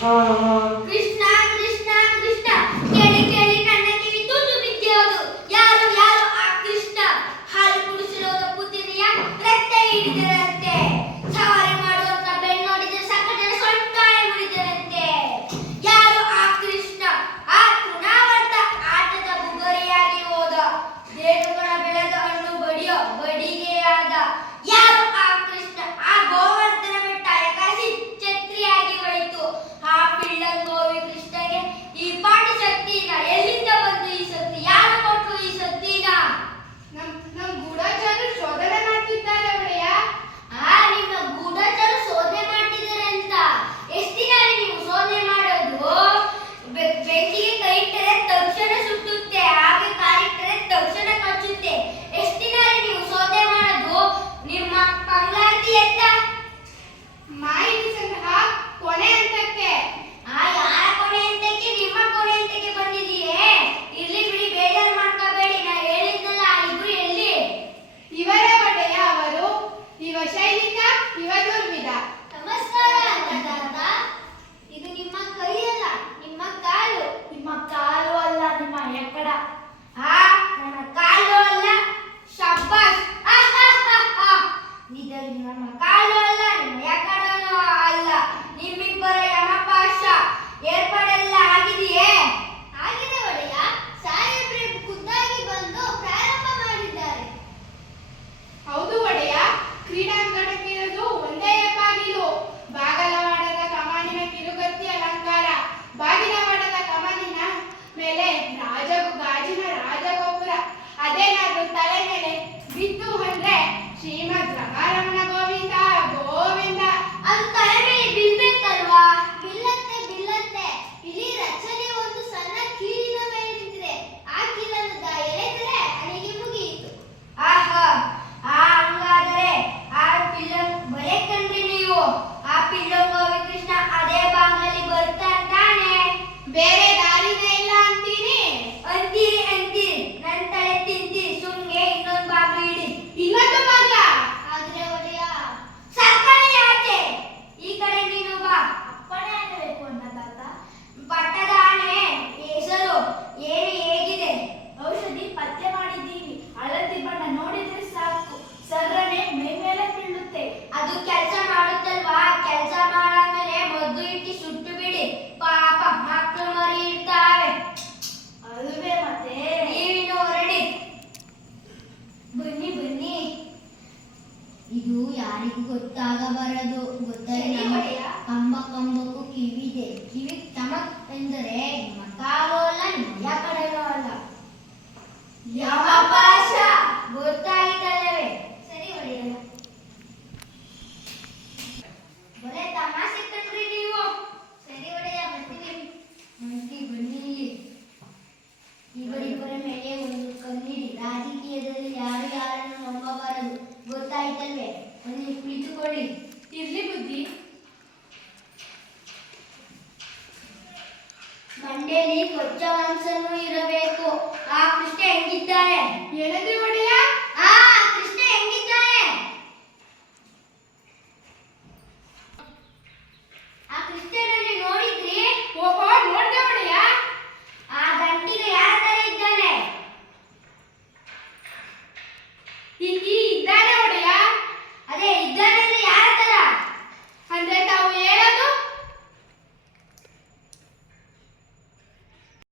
Oh. ಅದೇನಾದ್ರೂ ತಲೆ ಮೇಲೆ ಬಿತ್ತು ಅಂದ್ರೆ ಶ್ರೀಮದ್ ರಮಾರಮಣ ಗೋವಿಂದ ಗೋವಿಂದ. ಅದು ತಲೆ ಮೇಲೆ ಬೀಳ್ಬೇಕಲ್ವಾ? ಇಲ್ಲಿ ರಚನೆ ಒಂದು ಸಣ್ಣ ಕೀಲಿನ ಮೇಲೆ ನಿಂತಿದೆ. ಆ ಕೀಲನದ ಎಳೆದರೆ ಅಲ್ಲಿಗೆ ಮುಗಿಯಿತು. ಆಹಾ ಆ ಹಂಗಾದರೆ ಆ ಪಿಲ್ಲ ಬಲೆ ನೀವು. ಆ ಪಿಲ್ಲೋ ಗೋವಿಕೃಷ್ಣ ಬನ್ನಿ ಬನ್ನಿ. ಇದು ಯಾರಿಗೂ ಗೊತ್ತಾಗಬಾರದು. ಗೊತ್ತಾಗ ಕಂಬ ಕಂಬ ಇರ್ಲಿ ಬುದ್ಧಿ. ಮಂಡೇಲಿ ಕೊಚ್ಚ ಮಾಂಸನೂ ಇರಬೇಕು. ಆ ಕೃಷ್ಣ ಹೆಂಗಿದ್ದಾರೆ ಏನಂದ್ರೆ ಒಡೆಯ?